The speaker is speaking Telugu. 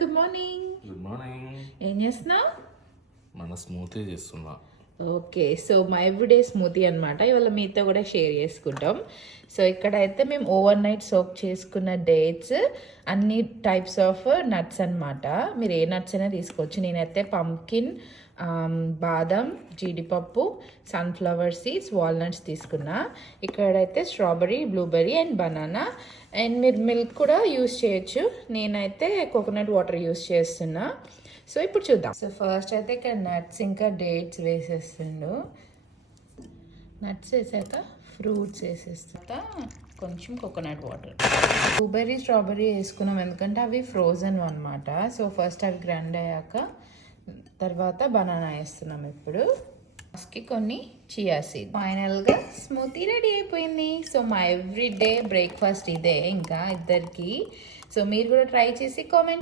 Good morning. Good morning. ఏం చేస్తున్నావు? మన స్మూతీ చేస్తున్నా. ఓకే, సో మా ఎవ్రీడే స్మూతీ అనమాట. ఇవాళ మీతో కూడా షేర్ చేసుకుంటాం. సో ఇక్కడైతే మేము ఓవర్ నైట్ సోక్ చేసుకున్న డేట్స్, అన్ని టైప్స్ ఆఫ్ నట్స్ అనమాట. మీరు ఏ నట్స్ అయినా తీసుకోవచ్చు. నేనైతే పంకిన్, బాదం, జీడిపప్పు, సన్ఫ్లవర్ సీడ్స్, వాల్నట్స్ తీసుకున్నా. ఇక్కడైతే strawberry, blueberry and banana. And మీరు మిల్క్ కూడా యూస్ చేయొచ్చు. నేనైతే కోకోనట్ వాటర్ యూస్ చేస్తున్నా. సో ఇప్పుడు చూద్దాం. సో ఫస్ట్ అయితే ఇక్కడ నట్స్ ఇంకా డేట్స్ వేసేస్తుండు. నట్స్ వేసాక ఫ్రూట్స్ వేసేస్తా, కొంచెం కోకోనట్ వాటర్. బ్లూబెర్రీ, స్ట్రాబెర్రీ వేసుకున్నాం ఎందుకంటే అవి ఫ్రోజన్ అనమాట. సో ఫస్ట్ అవి గ్రైండ్ అయ్యాక తర్వాత బనానా వేస్తున్నాం. ఇప్పుడు లాస్ట్కి కొన్ని చియా సీడ్. ఫైనల్గా స్మూతీ రెడీ అయిపోయింది. సో మా ఎవ్రీడే బ్రేక్ఫాస్ట్ ఇదే ఇంకా ఇద్దరికి. సో మీరు కూడా ట్రై చేసి కామెంట్